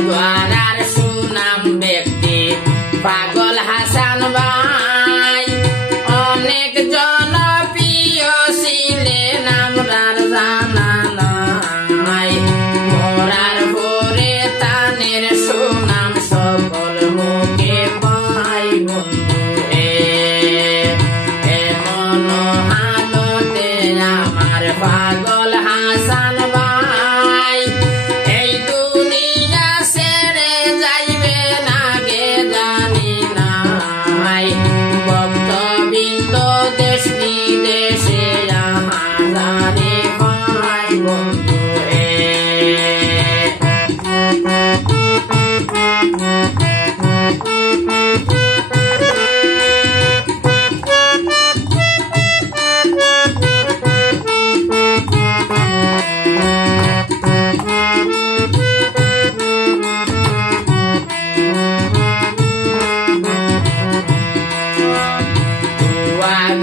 চৌদ্বারার সুনাম ব্যক্তি পাগল হাসান ভাই অনেক জনপ্রিয় ছিলেন আমরার জানা নাই মরার পরে তানের সুনাম সকল মুখে পাই বন্ধু এমন হালতে আমার পাগল হাসান ভাই এই দুনিয়া ছেড়ে যাইবে না গে জানি নাই ভক্তবৃন্দ দেশ বিদেশে হাজারে পাই বন্ধু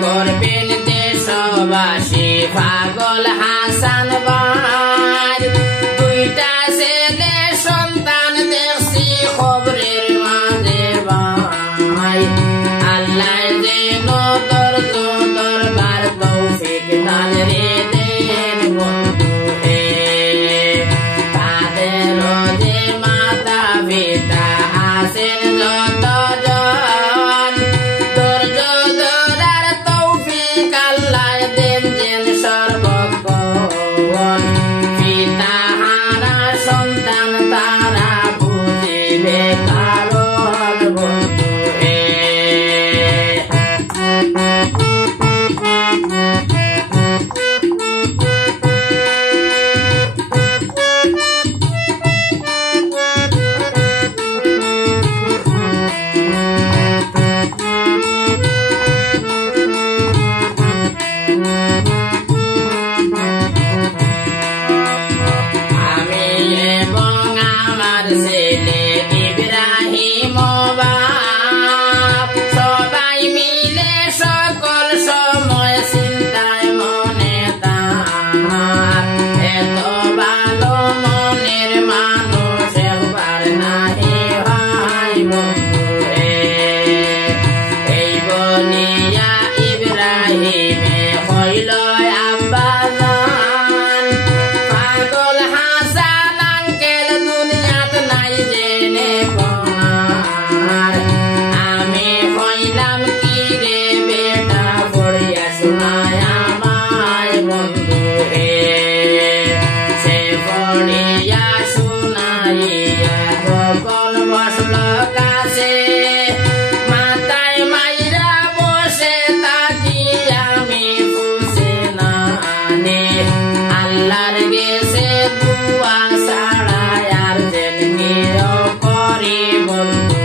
করবেন দেশবাসী পাগল হাসান ভাই দুইটা ছেলে সন্তান দেখছি খবরের মাঝে ভাই আল্লাহ যেন দরবার তৌফিক দান রে দেন বন্ধু তাদের যে মাতা পিতা আছেন যতজন ধৈর্য ধরার তৌফিক আল্লাহ দেন যেন সর্বক্ষণ পিতা হারা সন্তান তারা বুঝিবে কারণ বন্ধু আমি এবং আমার ছেলে ইব্রাহিম বাপ সবাই মিলে সকল সময় চিন্তায় মনে তার এত ভালো মনের মানুষ একবার নাহি হয় বন্ধু এই বলিয়া ইব্রাহিমে হইল আব্বা জান পাগল হাসান আঙ্কেল দুনিয়াত নাই জেনে কোনার আমি হইলাম কি রে বেটা পড়িয়া শোনায় আমায় বন্ধু সে পড়িয়া শোনাইয়া তখন বসল কাছে মাথায় মাইরা বসে থাকি আমি বুঝে না আল্লাহর গেছে দুয়া ছাড়া আর যেন কিরো করি বন্ধু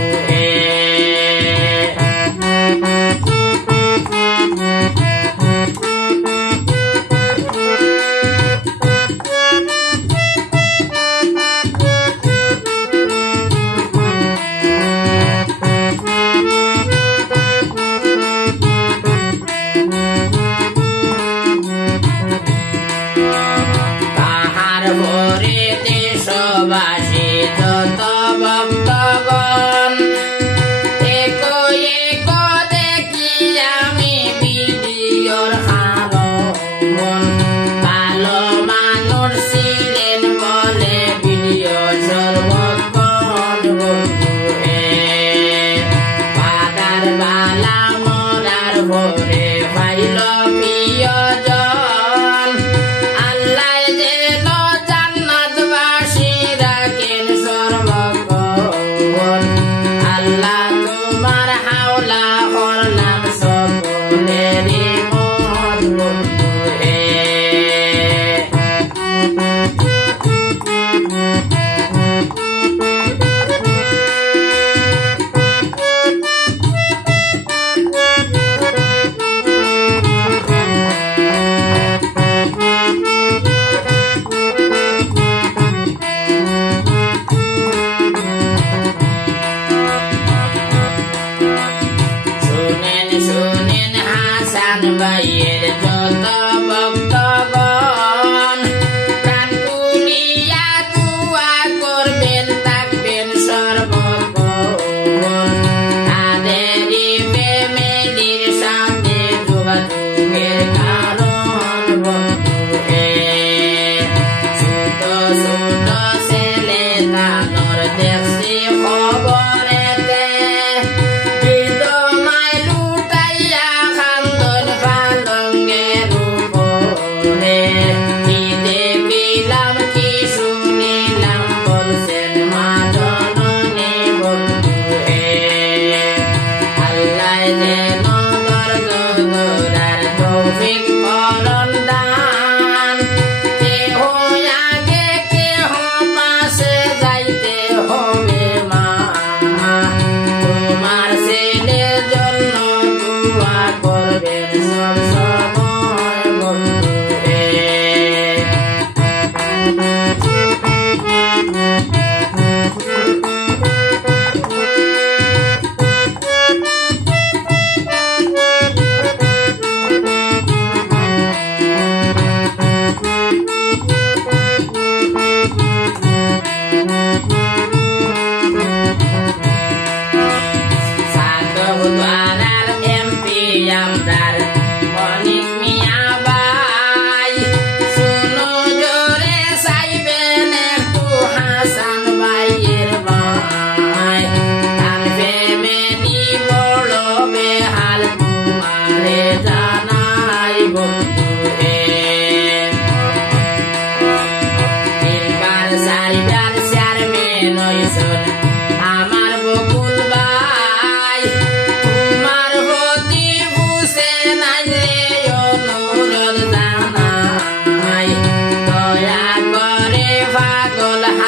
তাহার ভরে দেশবাসী যত ভক্তগণ একো একো দেখি আমি ভিডিওর হারণ ভালো মানুষ ছিলেন বলে ভিডিও সর্বক্ষণ বন্ধু পাদার বালা মরার ভরে পাইল প্রিয়জন আল্লাহ যেন জান্নাতবাসী রাখেন সর্ব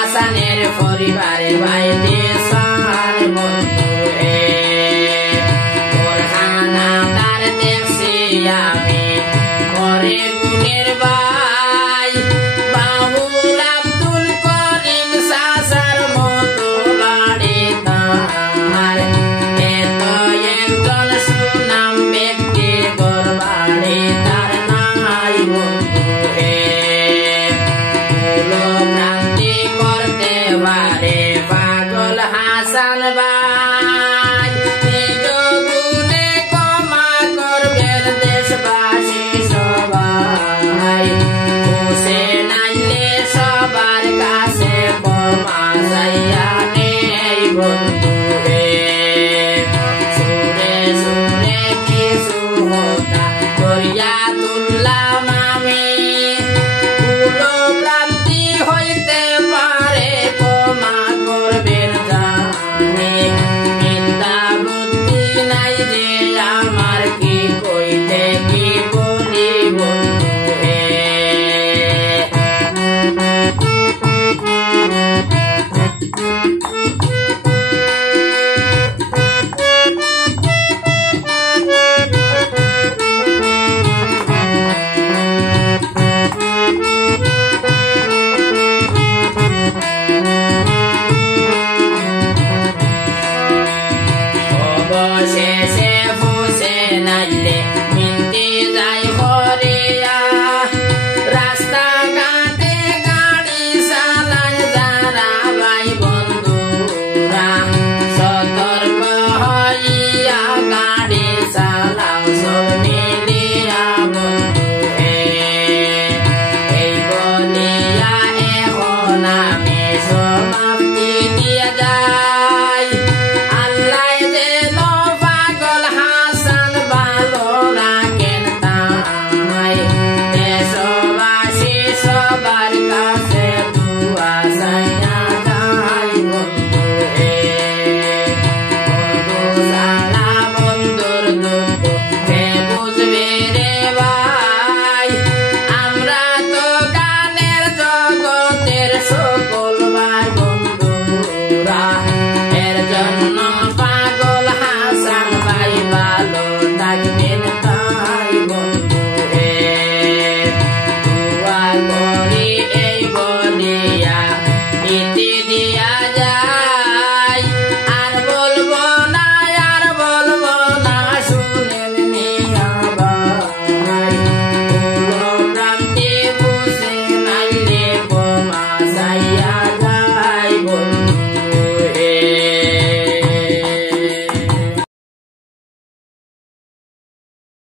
হাসানের পরিবারে বাইরে সার বন্ধু হে বোরহানা তার দেখছি আমি করে গুণের ভাই বাবুল আব্দুল করিম সাসার মতো বাড়ি তার এত একজন সুনাম ব্যক্তি গোর বাড়ি তার নাই বন্ধু হে ভ্রান্তি করতে পারে পাগল হাসান ভাই নিজ গুণে ক্ষমা করবেন দেশবাসী সবাই হোসেন আইলে সবার কাছে ক্ষমা চাইয়া নেই বন্ধু হে সুরে সুরে কিছু হোতা করিয়া তুললাম আমি ভুলো ভ্রান্তি হইতে পারে ক্ষমা করবেন জানি চিন্তা বুদ্ধি নাই যে আমার কি কইতে কি বলি বন্ধু হে অবশেষে হোসেন আইলে মিনতি যাই করিয়া রাস্তাঘাটে গাড়ি চালায় যারা ভাই বন্ধুরা সতর্ক হইয়া গাড়ি চালাও সব মিলিয়া বন্ধু হে এই বলিয়া এখন আমি